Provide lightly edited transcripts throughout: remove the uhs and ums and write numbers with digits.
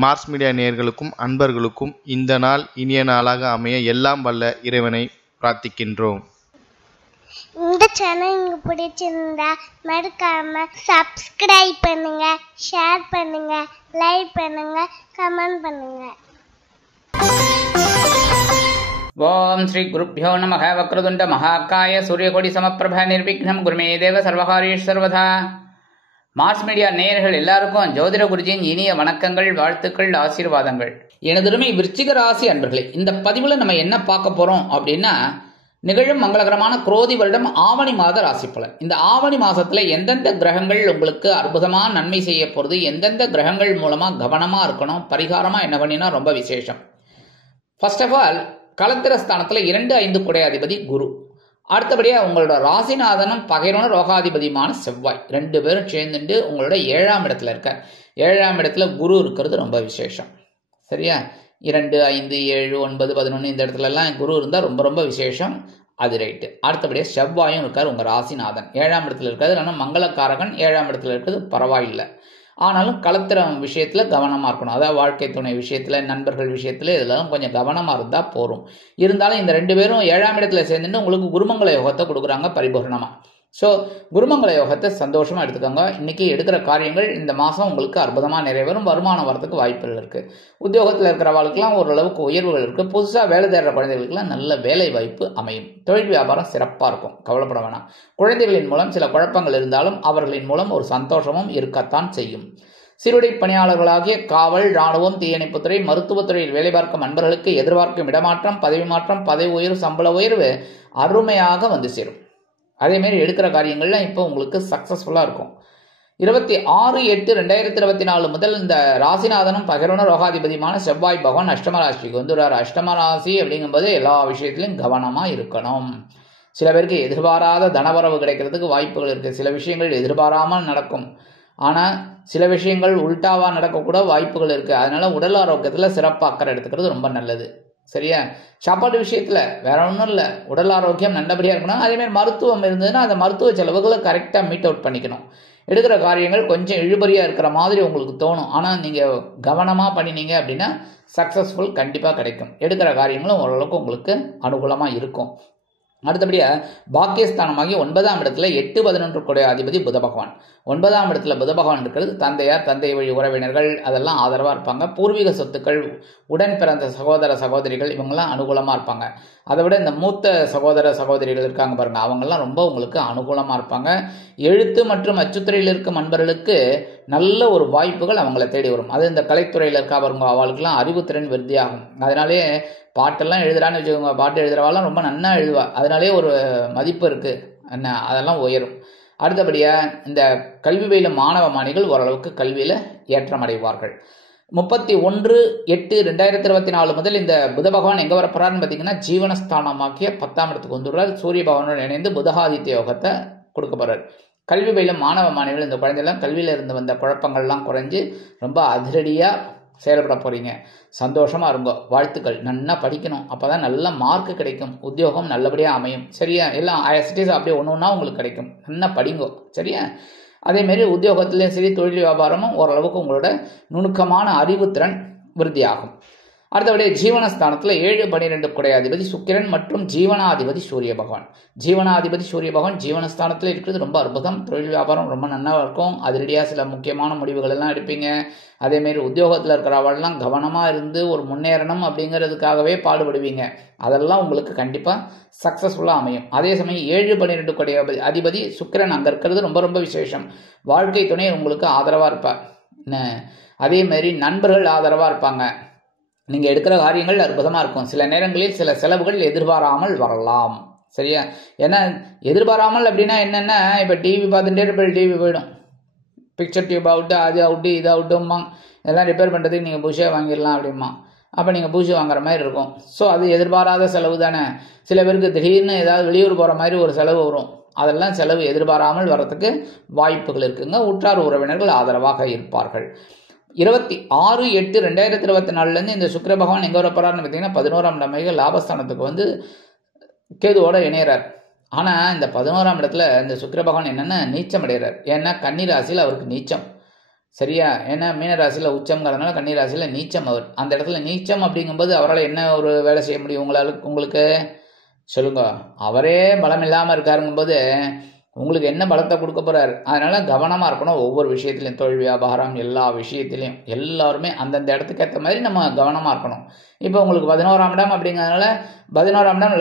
Mars media நேயர்களுக்கும் அன்பர்களுக்கும் இந்த நாள் இனிய நாளாக அமைய எல்லாம் வல்ல இறைவனை பிரார்த்திக்கின்றோம். இந்த சேனல் உங்களுக்கு பிடிச்சிருந்தா மறக்காம சப்ஸ்கிரைப் பண்ணுங்க, ஷேர் பண்ணுங்க, லைக் பண்ணுங்க, கமெண்ட் பண்ணுங்க. ஓம் ஸ்ரீ குருப்யோ நமः. வக்ரதுண்ட மகாகாய சூரியகோடி சமப்பிரப நிர்விக்னம் குருமே தேவ சர்வகாரியேஷு சர்வதா. மார்ஸ் மீடியா நேயர்கள் எல்லாருக்கும் ஜோதிட குருஜியின் இனிய வணக்கங்கள், வாழ்த்துக்கள், ஆசீர்வாதங்கள். எனதுரிமை விருச்சிக ராசி அன்பர்களே, இந்த பதிவுல நம்ம என்ன பார்க்க போறோம் அப்படின்னா, நிகழும் மங்களகரமான குரோதி வருடம் ஆவணி மாத ராசி பலன். இந்த ஆவணி மாசத்துல எந்தெந்த கிரகங்கள் உங்களுக்கு அற்புதமா நன்மை செய்ய போறது, எந்தெந்த கிரகங்கள் மூலமா கவனமா இருக்கணும், பரிகாரமா என்ன பண்ணினா ரொம்ப விசேஷம். ஃபர்ஸ்ட் ஆஃப் ஆல், களத்திர ஸ்தானத்துல 2-5 குடையாதிபதி குரு, அடுத்தபடியா உங்களோட ராசிநாதனும் பகைரோன ரோகாதிபதியுமான செவ்வாய், 2 பேரும் சேர்ந்துட்டு உங்களோட 7ஆம் இடத்துல இருக்க. 7ஆம் இடத்துல குரு இருக்கிறது ரொம்ப விசேஷம். சரியா? 2, 5, 7, 9, 11 இந்த இடத்துல எல்லாம் குரு இருந்தா ரொம்ப ரொம்ப விசேஷம். அது ரைட்டு. அடுத்தபடியா செவ்வாயும் இருக்காரு உங்க ராசிநாதன் 7ஆம் இடத்துல இருக்காது. ஆனால் மங்களக்காரகன் 7ஆம் இடத்துல இருக்கிறது பரவாயில்லை. ஆனாலும் களத்திரம் விஷயத்துல கவனமா இருக்கணும். அதாவது வாழ்க்கை துணை விஷயத்துல, நண்பர்கள் விஷயத்துல இதெல்லாம் கொஞ்சம் கவனமா இருந்தா போரும். இருந்தாலும் இந்த 2 பேரும் 7ஆம் இடத்துல சேர்ந்துட்டு உங்களுக்கு குருமங்கள யோகத்தை கொடுக்குறாங்க பரிபூர்ணமா. ஸோ குருமங்கள யோகத்தை சந்தோஷமா எடுத்துக்கோங்க. இன்னைக்கு எடுக்கிற காரியங்கள் இந்த மாசம் உங்களுக்கு அற்புதமா நிறைவேறும். வருமானம் வரதுக்கு வாய்ப்புகள் இருக்கு. உத்தியோகத்தில் இருக்கிறவர்களுக்கெல்லாம் ஓரளவுக்கு உயர்வுகள் இருக்கு. புதுசாக வேலை தேடுற குழந்தைகளுக்கெல்லாம் நல்ல வேலை வாய்ப்பு அமையும். தொழில் வியாபாரம் சிறப்பாக இருக்கும், கவலைப்பட வேணாம். குழந்தைகளின் மூலம் சில குழப்பங்கள் இருந்தாலும் அவர்களின் மூலம் ஒரு சந்தோஷமும் இருக்கத்தான் செய்யும். சிறுடை பணியாளர்களாகிய காவல், இராணுவம், தீயணைப்புத்துறை, மருத்துவத்துறையில் வேலை பார்க்கும் நண்பர்களுக்கு எதிர்பார்க்கும் இடமாற்றம், பதவி மாற்றம், பதவி உயர்வு, சம்பள உயர்வு அருமையாக வந்து சேரும். அதேமாரி எடுக்கிற காரியங்கள்லாம் இப்போ உங்களுக்கு சக்ஸஸ்ஃபுல்லாக இருக்கும். 26/8/2024 முதல் இந்த ராசிநாதனும் பகரோன ரோகாதிபதியுமான செவ்வாய் பகவான் அஷ்டம ராசிக்கு வந்துடுறார். அஷ்டம ராசி அப்படிங்கும்போது எல்லா விஷயத்திலையும் கவனமாக இருக்கணும். சில பேருக்கு எதிர்பாராத தனவரவு கிடைக்கிறதுக்கு வாய்ப்புகள் இருக்குது. சில விஷயங்கள் எதிர்பாராமல் நடக்கும். ஆனால் சில விஷயங்கள் உல்டாவாக நடக்கக்கூட வாய்ப்புகள் இருக்குது. அதனால உடல் ஆரோக்கியத்தில் சிறப்பாக அக்கறை எடுத்துக்கிறது ரொம்ப நல்லது. சரியா? சாப்பாடு விஷயத்துல வேற ஒன்றும் இல்லை, உடல் ஆரோக்கியம் நல்லபடியாக இருக்கணும். அதேமாதிரி மருத்துவம் இருந்ததுன்னா அந்த மருத்துவ செலவுகளை கரெக்டாக மீட் அவுட் பண்ணிக்கணும். எடுக்கிற காரியங்கள் கொஞ்சம் இழுபறியாக இருக்கிற மாதிரி உங்களுக்கு தோணும். ஆனால் நீங்கள் கவனமாக பண்ணினீங்க அப்படின்னா சக்ஸஸ்ஃபுல் கண்டிப்பாக கிடைக்கும். எடுக்கிற காரியங்களும் ஓரளவுக்கு உங்களுக்கு அனுகூலமாக இருக்கும். அடுத்தபடியாக பாக்கியஸ்தானமாகி 9ஆம் இடத்துல 8-11 குடைய அதிபதி புத பகவான். 9ஆம் இடத்துல புத பகவான் இருக்கிறது தந்தையார், தந்தை வழி உறவினர்கள் அதெல்லாம் ஆதரவாக இருப்பாங்க. பூர்வீக சொத்துக்கள், உடன் பிறந்த சகோதர சகோதரிகள் இவங்கெல்லாம் அனுகூலமாக இருப்பாங்க. அதை விட இந்த மூத்த சகோதர சகோதரிகள் இருக்காங்க பாருங்க, அவங்கெல்லாம் ரொம்ப உங்களுக்கு அனுகூலமாக இருப்பாங்க. எழுத்து மற்றும் அச்சுத்துறையில் இருக்கும் நண்பர்களுக்கு நல்ல ஒரு வாய்ப்புகள் அவங்கள தேடி வரும். அது இந்த கலைத்துறையில் இருக்கா பாருங்க, அவளுக்கெல்லாம் அறிவுத்திறன் விருத்தியாகும். அதனாலே பாட்டெல்லாம் எழுதுறான்னு வச்சுக்கோங்க, பாட்டு எழுதுறவாலாம் ரொம்ப நன்னா எழுதுவா. அதனாலே ஒரு மதிப்பு இருக்குது என்ன, அதெல்லாம் உயரும். அடுத்தபடியாக இந்த கல்வி பயிலும் மாணவ மாணிகள் ஓரளவுக்கு கல்வியில் ஏற்றமடைவார்கள். 31/8/2024 முதல் இந்த புத பகவான் எங்கே வரப்போறாருன்னு பார்த்தீங்கன்னா, ஜீவனஸ்தானமாக்கிய 10ஆம் இடத்துக்கு வந்துடுறார். சூரிய பகவானோடு இணைந்து புதகாதித்ய யோகத்தை கொடுக்க போறார். கல்வி பயிலும் மாணவ மாணவிகள் இந்த குழந்தைலாம் கல்வியில் இருந்து வந்த குழப்பங்கள்லாம் குறைஞ்சு ரொம்ப அதிரடியாக செயல்பட போறீங்க. சந்தோஷமா இருங்கோ. வாழ்த்துக்கள். நல்லா படிக்கணும், அப்பதான் நல்ல மார்க் கிடைக்கும், உத்தியோகம் நல்லபடியாக அமையும். சரியா? எல்லாம் ஆசிட்டிஸ் அப்படியே ஒன்று உங்களுக்கு கிடைக்கும். நல்லா படிங்கோ. சரியா? அதேமாரி உத்தியோகத்திலையும் சரி, தொழில் வியாபாரமும் ஓரளவுக்கு உங்களோட நுணுக்கமான அறிவுத்திறன் விருத்தியாகும். அடுத்தபடி ஜீவனஸ்தானத்தில் 7-12 குடையாதிபதி சுக்கிரன் மற்றும் ஜீவனாதிபதி சூரிய பகவான். ஜீவனாதிபதி சூரிய பகவான் ஜீவனஸ்தானத்தில் இருக்கிறது ரொம்ப அற்புதம். தொழில் வியாபாரம் ரொம்ப நல்லா இருக்கும். அதிரடியாக சில முக்கியமான முடிவுகள் எல்லாம் எடுப்பீங்க. அதேமாரி உத்தியோகத்தில் இருக்கிறவெல்லாம் கவனமாக இருந்து ஒரு முன்னேறணும் அப்படிங்கிறதுக்காகவே பாடுபடுவீங்க. அதெல்லாம் உங்களுக்கு கண்டிப்பாக சக்ஸஸ்ஃபுல்லாக அமையும். அதே சமயம் 7-12 குடையாதிபதி அதிபதி சுக்கிரன் அங்கே இருக்கிறது ரொம்ப ரொம்ப விசேஷம். வாழ்க்கை துணை உங்களுக்கு ஆதரவாக இருப்பார். அதேமாரி நண்பர்கள் ஆதரவாக இருப்பாங்க. நீங்கள் எடுக்கிற காரியங்கள் அற்புதமாக இருக்கும். சில நேரங்களில் சில செலவுகள் எதிர்பாராமல் வரலாம். சரியா? ஏன்னா எதிர்பாராமல் அப்படின்னா என்னென்னா, இப்போ டிவி பார்த்துட்டே இருப்பேன், டிவி போயிடும், பிக்சர் டியூப் அவுட்டு, அது அவுட்டு, இது அவுட்டும்மா, இதெல்லாம் ரிப்பேர் பண்ணுறதுக்கு நீங்கள் புஷே வாங்கிடலாம் அப்படிமா. அப்போ நீங்கள் பூஜை வாங்குற மாதிரி இருக்கும். ஸோ அது எதிர்பாராத செலவு தானே. சில பேருக்கு திடீர்னு ஏதாவது வெளியூர் போகிற மாதிரி ஒரு செலவு வரும். அதெல்லாம் செலவு எதிர்பாராமல் வர்றதுக்கு வாய்ப்புகள் இருக்குங்க. உற்றார் உறவினர்கள் ஆதரவாக இருப்பார்கள். 26/8/2024 இந்த சுக்கிர பகவான் எங்கே வரப்போறாருன்னு பார்த்தீங்கன்னா, 11ஆம் இடமாக லாபஸ்தானத்துக்கு வந்து கேதுவோட இணையறார். ஆனால் இந்த 11ஆம் இடத்துல இந்த சுக்கிர பகவான் என்னென்னா நீச்சம் அடைகிறார். ஏன்னா கன்னி ராசியில் அவருக்கு நீச்சம். சரியா? ஏன்னா மீனராசியில் உச்சம்ங்கிறதுனால கன்னிராசியில் நீச்சம் அவர். அந்த இடத்துல நீச்சம் அப்படிங்கும்போது அவரால் என்ன ஒரு வேலை செய்ய முடியும் உங்களுக்கு சொல்லுங்க? அவரே பலம் இல்லாமல் இருக்காருங்கும்போது உங்களுக்கு என்ன பலத்தை கொடுக்க போறாரு? அதனால கவனமாக இருக்கணும் ஒவ்வொரு விஷயத்துலையும். தொழில் வியாபாரம் எல்லா விஷயத்துலையும் எல்லாருமே அந்தந்த இடத்துக்கு ஏற்ற மாதிரி நம்ம கவனமாக இருக்கணும். இப்போ உங்களுக்கு 11ஆம் இடம் அப்படிங்கிறதுனால 11ஆம் இடம்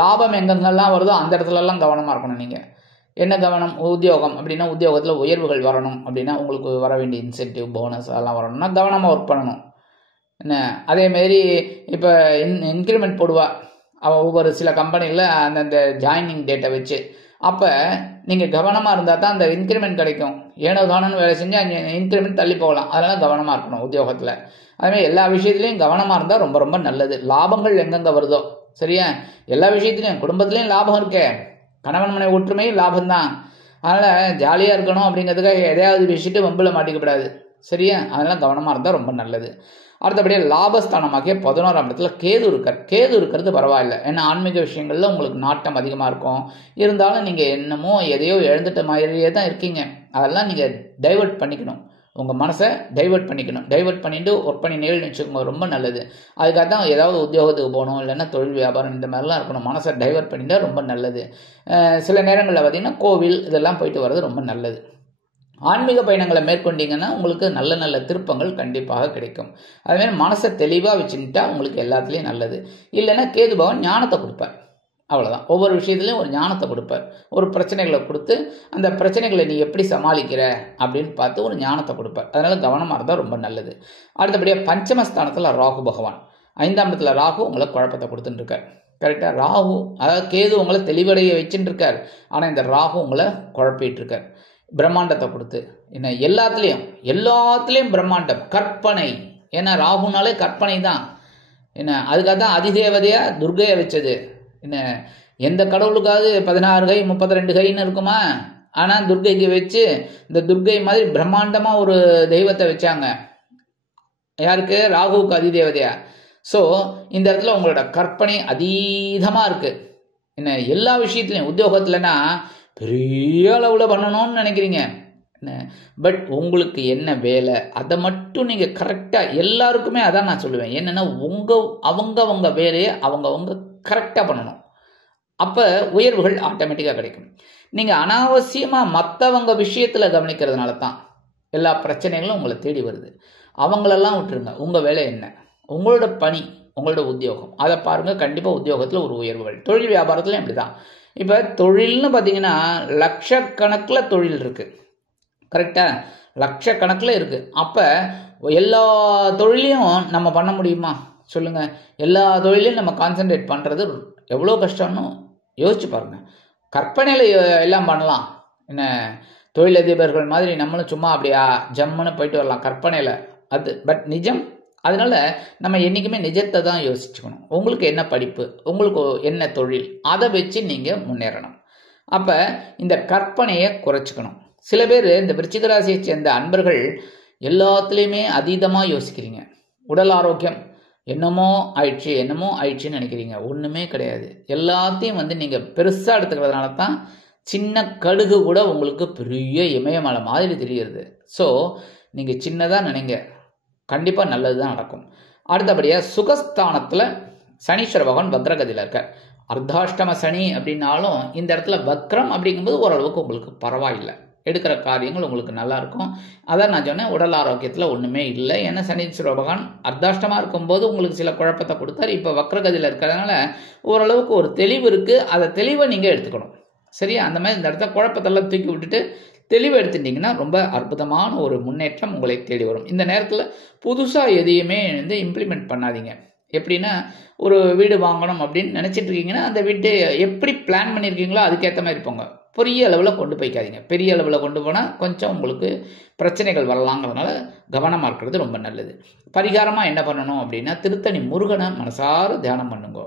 லாபம் எங்கெங்கெல்லாம் வருதோ அந்த இடத்துலலாம் கவனமாக இருக்கணும். நீங்கள் என்ன கவனம்? உத்தியோகம் அப்படின்னா உத்தியோகத்தில் உயர்வுகள் வரணும் அப்படின்னா உங்களுக்கு வர வேண்டிய இன்சென்டிவ் போனஸ் அதெல்லாம் வரணும்னா கவனமாக ஒர்க் பண்ணணும். என்ன அதேமாரி இப்போ இன்க்ரிமெண்ட் போடுவா அவள் ஒவ்வொரு சில கம்பெனியில் அந்தந்த ஜாயினிங் டேட்டை வச்சு. அப்போ நீங்கள் கவனமாக இருந்தால் தான் அந்த இன்க்ரிமெண்ட் கிடைக்கும். ஏனோ தானோன்னு வேலை செஞ்சால் இன்க்ரிமெண்ட் தள்ளி போகலாம். அதனால் கவனமாக இருக்கணும் உத்தியோகத்தில். அதுமாதிரி எல்லா விஷயத்துலையும் கவனமாக இருந்தால் ரொம்ப ரொம்ப நல்லது. லாபங்கள் எங்கெங்கே வருதோ சரியா? எல்லா விஷயத்துலையும் குடும்பத்துலேயும் லாபம் இருக்கே. கணவன் மனை ஒற்றுமை லாபம்தான். அதனால் ஜாலியாக இருக்கணும் அப்படிங்கிறதுக்காக எதையாவது வச்சுட்டு வம்பில் மாட்டிக்கப்படாது. சரியா? அதனால் கவனமாக இருந்தால் ரொம்ப நல்லது. அடுத்தபடியாக லாபஸ்தானமாகிய 11ஆம் இடத்துல கேது இருக்கிறது பரவாயில்ல. ஏன்னா ஆன்மீக விஷயங்களில் உங்களுக்கு நாட்டம் அதிகமாக இருக்கும். இருந்தாலும் நீங்கள் என்னமோ எதையோ எழுந்துட்ட மாதிரியே தான் இருக்கீங்க. அதெல்லாம் நீங்கள் டைவர்ட் பண்ணிக்கணும். உங்கள் மனசை டைவர்ட் பண்ணிட்டு ஒர்க் பண்ணினேன்னு வச்சுக்கோங்க, ரொம்ப நல்லது. அதுக்காக தான் ஏதாவது உத்தியோகத்துக்கு போகணும், இல்லைன்னா தொழில் வியாபாரம் இந்த மாதிரிலாம் இருக்கணும். மனசை டைவர்ட் பண்ணிட்டா ரொம்ப நல்லது. சில நேரங்களில் பார்த்திங்கன்னா கோவில் இதெல்லாம் போயிட்டு வர்றது ரொம்ப நல்லது. ஆன்மீக பயணங்களை மேற்கொண்டீங்கன்னா உங்களுக்கு நல்ல நல்ல திருப்பங்கள் கண்டிப்பாக கிடைக்கும். அதுமாதிரி மனசை தெளிவாக வச்சுக்கிட்டா உங்களுக்கு எல்லாத்துலேயும் நல்லது. இல்லைன்னா கேது பகவான் ஞானத்தை கொடுப்பார். அவ்வளோதான். ஒவ்வொரு விஷயத்துலையும் ஒரு ஞானத்தை கொடுப்பார். ஒரு பிரச்சனைகளை கொடுத்து அந்த பிரச்சனைகளை நீ எப்படி சமாளிக்கிற அப்படின்னு பார்த்து ஒரு ஞானத்தை கொடுப்பார். அதனால் கவனமாக இருந்தால் ரொம்ப நல்லது. அடுத்தபடியாக பஞ்சமஸ்தானத்தில் ராகு பகவான், 5ஆம் இடத்துல ராகு உங்களை குழப்பத்தை கொடுத்துட்டு இருக்கார். கரெக்டாக? ராகு அதாவது கேது உங்களை தெளிவடைய வச்சுட்டு இருக்கார். ஆனால் இந்த ராகு உங்களை குழப்பிட்டு இருக்கார். பிரம்மாண்டத்தை கொடுத்து என்ன எல்லாத்துலேயும் பிரம்மாண்டம் கற்பனை. ஏன்னா ராகுனாலே கற்பனை தான். என்ன அதுக்காக தான் அதிதேவதையாக துர்கையை வச்சது. என்ன எந்த கடவுளுக்காவது 16 கை 32 கைன்னு இருக்குமா? ஆனால் துர்கைக்கு வச்சு இந்த துர்கை மாதிரி பிரம்மாண்டமாக ஒரு தெய்வத்தை வச்சாங்க. யாருக்கு? ராகுவுக்கு அதிதேவதையா. ஸோ இந்த இடத்துல உங்களோட கற்பனை அதீதமாக இருக்குது. என்ன எல்லா விஷயத்துலையும் உத்தியோகத்துலனா பெரிய அளவில் பண்ணணும்னு நினைக்கிறீங்க. என்ன பட் உங்களுக்கு என்ன வேலை அதை மட்டும் நீங்கள் கரெக்டாக எல்லாருக்குமே அதான் நான் சொல்லுவேன். என்னென்னா அவங்க வேலையை அவங்க கரெக்டாக பண்ணணும். அப்போ உயர்வுகள் ஆட்டோமேட்டிக்காக கிடைக்கும். நீங்கள் அனாவசியமாக மற்றவங்க விஷயத்தில் கவனிக்கிறதுனால தான் எல்லா பிரச்சனைகளும் உங்களை தேடி வருது. அவங்களெல்லாம் விட்டுருங்க. உங்கள் வேலை என்ன? உங்களோட பணி, உங்களோட உத்தியோகம் அதை பாருங்கள். கண்டிப்பாக உத்தியோகத்தில் ஒரு உயர்வுகள். தொழில் வியாபாரத்துலையும் அப்படி தான். இப்போ தொழில்னு பார்த்தீங்கன்னா லட்சக்கணக்கில் தொழில் இருக்குது. கரெக்டாக? லட்சக்கணக்கில் இருக்குது. அப்போ எல்லா தொழிலையும் நம்ம பண்ண முடியுமா சொல்லுங்கள்? எல்லா தொழிலையும் நம்ம கான்சென்ட்ரேட் பண்ணுறது எவ்வளோ கஷ்டம்னு யோசிச்சு பாருங்கள். கற்பனையில் எல்லாம் பண்ணலாம். என்ன தொழிலதிபர்கள் மாதிரி நம்மளும் சும்மா அப்படியா ஜம்முன்னு போயிட்டு வரலாம் கற்பனையில். அது பட் நிஜம். அதனால நம்ம என்றைக்குமே நிஜத்தை தான் யோசிச்சுக்கணும். உங்களுக்கு என்ன படிப்பு, உங்களுக்கு என்ன தொழில், அதை வச்சு நீங்கள் முன்னேறணும். அப்போ இந்த கற்பனையை குறைச்சிக்கணும். சில பேர் இந்த விருச்சிக ராசியை சேர்ந்த அன்பர்கள் எல்லாத்துலேயுமே அதீதமாக யோசிக்கிறீங்க. உடல் ஆரோக்கியம் என்னமோ ஆயிடுச்சுன்னு நினைக்கிறீங்க. ஒன்றுமே கிடையாது. எல்லாத்தையும் நீங்கள் பெருசாக எடுத்துக்கிறதுனால தான் சின்ன கடுகு கூட உங்களுக்கு பெரிய இமயமலை மாதிரி தெரியுது. ஸோ நீங்கள் சின்னதாக நினைங்க, கண்டிப்பாக நல்லது தான் நடக்கும். அடுத்தபடியாக சுகஸ்தானத்தில் சனீஸ்வர பகவான் வக்ரகதியில் இருக்கார். அர்த்தாஷ்டம சனி அப்படின்னாலும் இந்த இடத்துல வக்ரம் அப்படிங்கும்போது ஓரளவுக்கு உங்களுக்கு பரவாயில்லை. எடுக்கிற காரியங்கள் உங்களுக்கு நல்லாயிருக்கும். அதான் நான் சொன்னேன், உடல் ஆரோக்கியத்தில் ஒன்றுமே இல்லை. ஏன்னா சனீஸ்வர பகவான் அர்த்தாஷ்டமாக இருக்கும்போது உங்களுக்கு சில குழப்பத்தை கொடுத்தாரு. இப்போ வக்ரகதியில் இருக்கிறதுனால ஓரளவுக்கு ஒரு தெளிவு இருக்குது. அதை தெளிவை நீங்கள் எடுத்துக்கணும். சரியா? அந்த மாதிரி இந்த இடத்த குழப்பத்தெல்லாம் தூக்கி விட்டுட்டு தெளிவு எடுத்துட்டிங்கன்னா ரொம்ப அற்புதமான ஒரு முன்னேற்றம் உங்களை தேடி வரும். இந்த நேரத்தில் புதுசாக எதையுமே இம்ப்ளிமெண்ட் பண்ணாதீங்க. எப்படின்னா ஒரு வீடு வாங்கணும் அப்படின்னு நினச்சிட்டு இருக்கீங்கன்னா அந்த வீட்டை எப்படி பிளான் பண்ணியிருக்கீங்களோ அதுக்கேற்ற மாதிரி போங்க. பெரிய அளவில் கொண்டு போய்க்காதீங்க. பெரிய அளவில் கொண்டு போனால் கொஞ்சம் உங்களுக்கு பிரச்சனைகள் வரலாங்கிறதுனால கவனமாக இருக்கிறது ரொம்ப நல்லது. பரிகாரமாக என்ன பண்ணணும் அப்படின்னா திருத்தணி முருகனை மனசார தியானம் பண்ணுங்க.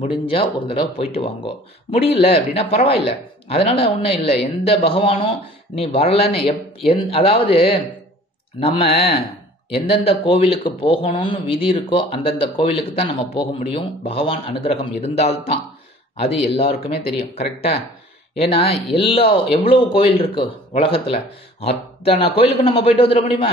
முடிஞ்சால் ஒரு தடவை போயிட்டு வாங்கோ. முடியல அப்படின்னா பரவாயில்ல, அதனால் ஒன்றும் இல்லை. எந்த பகவானும் நீ வரலன்னு அதாவது நம்ம எந்தெந்த கோவிலுக்கு போகணும்னு விதி இருக்கோ அந்தந்த கோவிலுக்கு தான் நம்ம போக முடியும். பகவான் அனுகிரகம் இருந்தால்தான். அது எல்லாருக்குமே தெரியும். கரெக்டாக? ஏன்னா எவ்வளோ கோயில் இருக்கு உலகத்தில், அத்தனை கோயிலுக்கு நம்ம போயிட்டு வந்துட முடியுமா?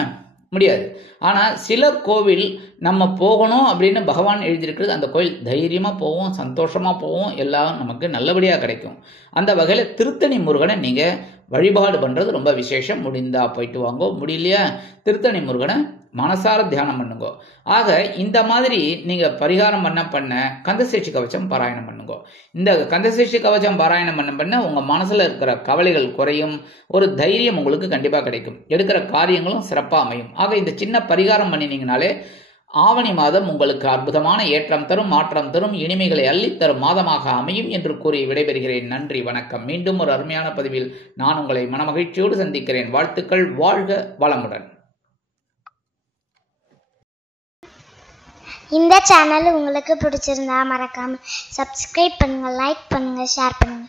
முடியாது. ஆனால் சில கோவில் நம்ம போகணும் அப்படின்னு பகவான் எழுதியிருக்கிறது, அந்த கோயில் தைரியமாக போவோம், சந்தோஷமாக போவோம், எல்லாம் நமக்கு நல்லபடியாக கிடைக்கும். அந்த வகையில் திருத்தணி முருகனை நீங்கள் வழிபாடு பண்ணுறது ரொம்ப விசேஷம். முடிந்தா போயிட்டு வாங்கோ, முடியலையா திருத்தணி முருகனை மனசார தியானம் பண்ணுங்கோ. ஆக இந்த மாதிரி நீங்கள் பரிகாரம் பண்ண கந்தசஷ்டி கவச்சம் பாராயணம் பண்ணுங்கோ. இந்த கந்தசஷ்டி கவச்சம் பாராயணம் பண்ண உங்கள் மனசில் இருக்கிற கவலைகள் குறையும், ஒரு தைரியம் உங்களுக்கு கண்டிப்பாக கிடைக்கும், எடுக்கிற காரியங்களும் சிறப்பாக அமையும். ஆக இந்த சின்ன பரிகாரம் பண்ணினீங்கனாலே ஆவணி மாதம் உங்களுக்கு அற்புதமான ஏற்றம் தரும், மாற்றம் தரும், இனிமைகளை அள்ளித்தரும் மாதமாக அமையும் என்று கூறி விடைபெறுகிறேன். நன்றி, வணக்கம். மீண்டும் ஒரு அருமையான பதிவில் நான் உங்களை மனமகிழ்ச்சியோடு சந்திக்கிறேன். வாழ்த்துக்கள். வாழ்க வளமுடன். இந்த சேனல் உங்களுக்கு பிடிச்சிருந்தா மறக்காம சப்ஸ்கிரைப் பண்ணுங்க, லைக் பண்ணுங்க, ஷேர் பண்ணுங்க.